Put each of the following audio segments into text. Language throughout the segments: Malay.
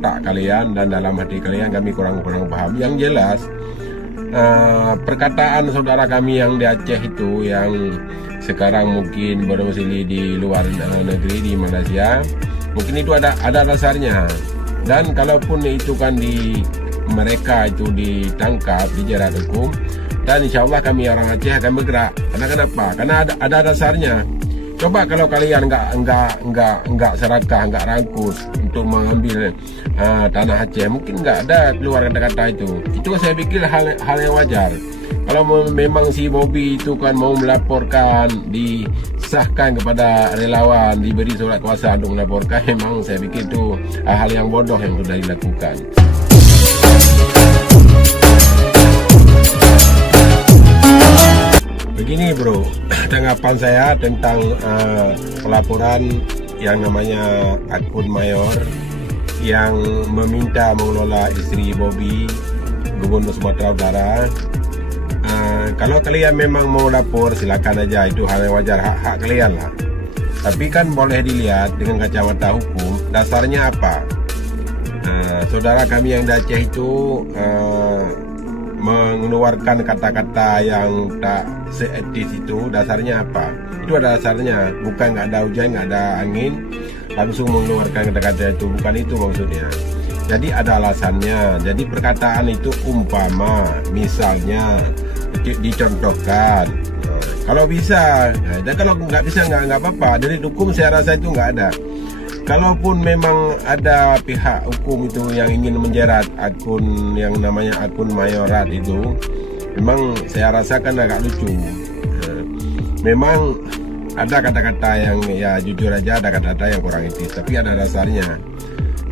otak kalian dan dalam hati kalian kami kurang paham. Yang jelas perkataan saudara kami yang di Aceh itu, yang sekarang mungkin berdomisili di luar negeri di Malaysia, mungkin itu ada dasarnya. Dan kalaupun itu kan mereka itu ditangkap, dijerat hukum, dan insya Allah kami orang Aceh akan bergerak. Karena kenapa? Karena ada dasarnya. Coba kalau kalian nggak serakah, nggak rangkus untuk mengambil tanah Aceh, mungkin nggak ada keluar kata-kata itu. Itu saya pikir hal yang wajar. Kalau memang si Bobby itu kan mau melaporkan, disahkan kepada relawan, diberi surat kuasa untuk melaporkan, memang saya pikir itu hal yang bodoh yang sudah dilakukan. Begini bro, tanggapan saya tentang pelaporan yang namanya akun mayor yang meminta mengelola istri Bobby, Gubernur Sumatera Utara. Kalau kalian memang mau lapor, silakan aja, itu hal yang wajar, hak kalian lah. Tapi kan boleh dilihat dengan kacamata hukum, dasarnya apa? Saudara kami yang di Aceh itu mengeluarkan kata-kata yang tak seetis itu, dasarnya apa? Itu ada dasarnya, bukan nggak ada hujan, nggak ada angin, langsung mengeluarkan kata-kata itu, bukan itu maksudnya. Jadi ada alasannya. Jadi perkataan itu umpama, misalnya dicontohkan, kalau bisa, dan kalau nggak bisa nggak apa-apa. Dari hukum saya rasa itu nggak ada. Kalaupun memang ada pihak hukum itu yang ingin menjerat akun yang namanya akun mayorat itu, memang saya rasakan agak lucu. Memang ada kata-kata yang ya jujur aja, ada kata-kata yang kurang etis, tapi ada dasarnya.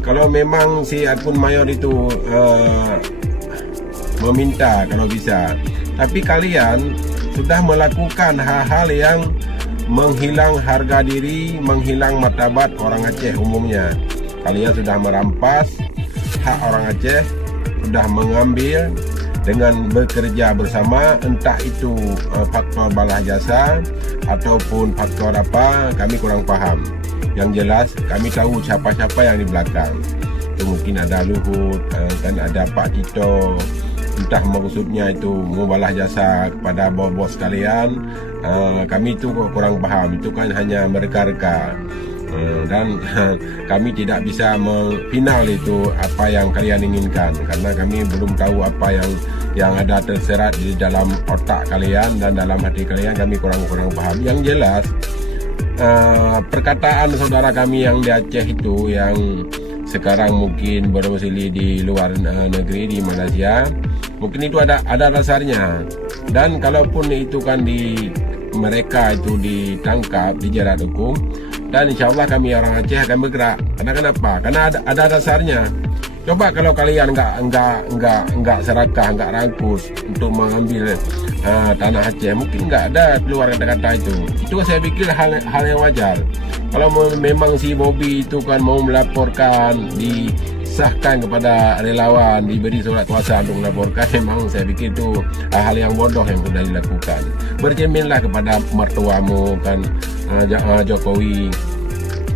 Kalau memang si akun mayor itu meminta kalau bisa, tapi kalian sudah melakukan hal-hal yang menghilang harga diri, menghilang martabat orang Aceh umumnya. Kalian sudah merampas hak orang Aceh, sudah mengambil dengan bekerja bersama, entah itu faktor balas jasa ataupun faktor apa, kami kurang paham. Yang jelas kami tahu siapa-siapa yang di belakang. Itu mungkin ada Luhut, dan ada Pak Tito, entah maksudnya itu mau balas jasa kepada bos-bos kalian. Kami itu kurang paham, itu kan hanya mereka-reka, dan kami tidak bisa final itu apa yang kalian inginkan, karena kami belum tahu apa yang ada terserat di dalam otak kalian dan dalam hati kalian, kami kurang paham. Yang jelas perkataan saudara kami yang di Aceh itu, yang sekarang mungkin berdomisili di luar negeri di Malaysia, mungkin itu ada dasarnya. Dan kalaupun itu kan mereka itu ditangkap, dijerat hukum, dan insya Allah kami orang Aceh akan bergerak. Karena kenapa? Karena ada dasarnya. Coba kalau kalian nggak serakah, nggak rangkus untuk mengambil tanah Aceh, mungkin nggak ada keluar kata-kata itu. Itu saya pikir hal yang wajar. Kalau memang si Bobby itu kan mau melaporkan, disahkan kepada relawan, diberi surat kuasa untuk melaporkan, memang saya pikir itu hal yang bodoh yang sudah dilakukan. Bercerminlah kepada mertuamu kan, Jokowi.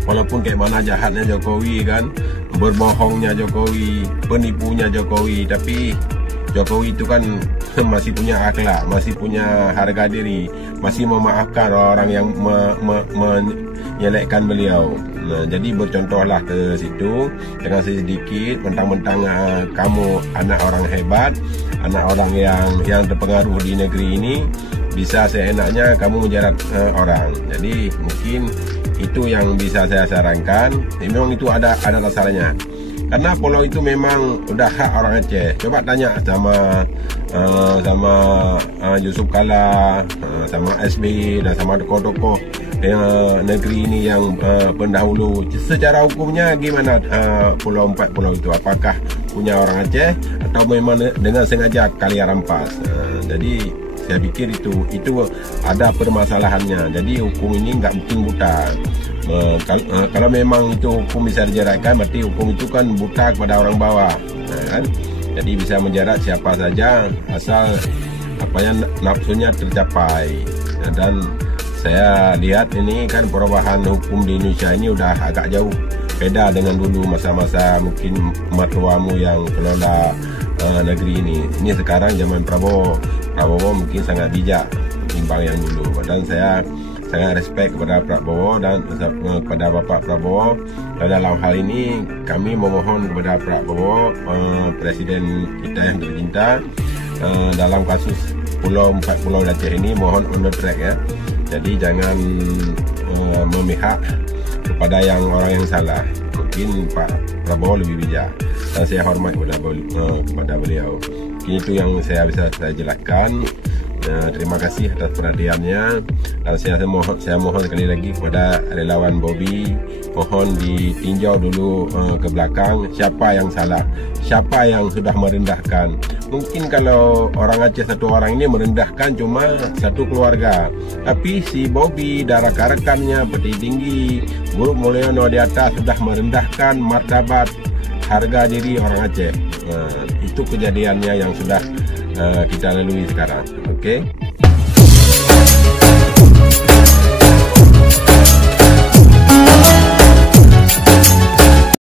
Walaupun kayak mana jahatnya Jokowi kan, berbohongnya Jokowi, penipunya Jokowi, tapi Jokowi itu kan masih punya akhlak, masih punya harga diri, masih memaafkan orang yang menyelekkan beliau. Nah, jadi bercontohlah ke situ, jangan sedikit mentang-mentang kamu anak orang hebat, anak orang yang terpengaruh di negeri ini, bisa seenaknya kamu menjerat orang. Jadi mungkin itu yang bisa saya sarankan. Memang itu ada dasarnya. Karena pulau itu memang udah hak orang Aceh. Coba tanya sama Yusuf Kala, sama SB, dan sama tokoh-tokoh negeri ini yang pendahulu. Secara hukumnya gimana pulau 4 pulau itu? Apakah punya orang Aceh atau memang dengan sengaja kalian rampas? Jadi saya pikir itu ada permasalahannya. Jadi hukum ini nggak mungkin buta. Kalau memang itu hukum bisa dijeratkan, berarti hukum itu kan buta kepada orang bawah, kan? Jadi bisa menjerat siapa saja asal apa yang nafsunya tercapai. Dan saya lihat ini kan perubahan hukum di Indonesia ini udah agak jauh beda dengan dulu masa-masa mungkin mertuamu yang kelola negeri ini. Ini sekarang zaman Prabowo mungkin sangat bijak timbang yang dulu. Dan saya sangat respect kepada Prabowo dan kepada Bapak Prabowo. Dalam hal ini kami memohon kepada Prabowo, Presiden kita yang tercinta, dalam kasus 4 pulau Aceh ini mohon on the track ya. Jadi jangan memihak kepada orang yang salah. Mungkin Pak Prabowo lebih bijak dan saya hormat kepada beliau. Itu yang saya bisa jelaskan. Terima kasih atas perhatiannya, dan saya mohon sekali lagi kepada relawan Bobby, mohon ditinjau dulu ke belakang siapa yang salah, siapa yang sudah merendahkan. Mungkin kalau orang Aceh satu orang ini merendahkan cuma satu keluarga, tapi si Bobby, darah rekannya, peti tinggi, Buruk Mulyono di atas sudah merendahkan martabat harga diri orang Aceh. Itu kejadiannya yang sudah kita lalui sekarang. Oke.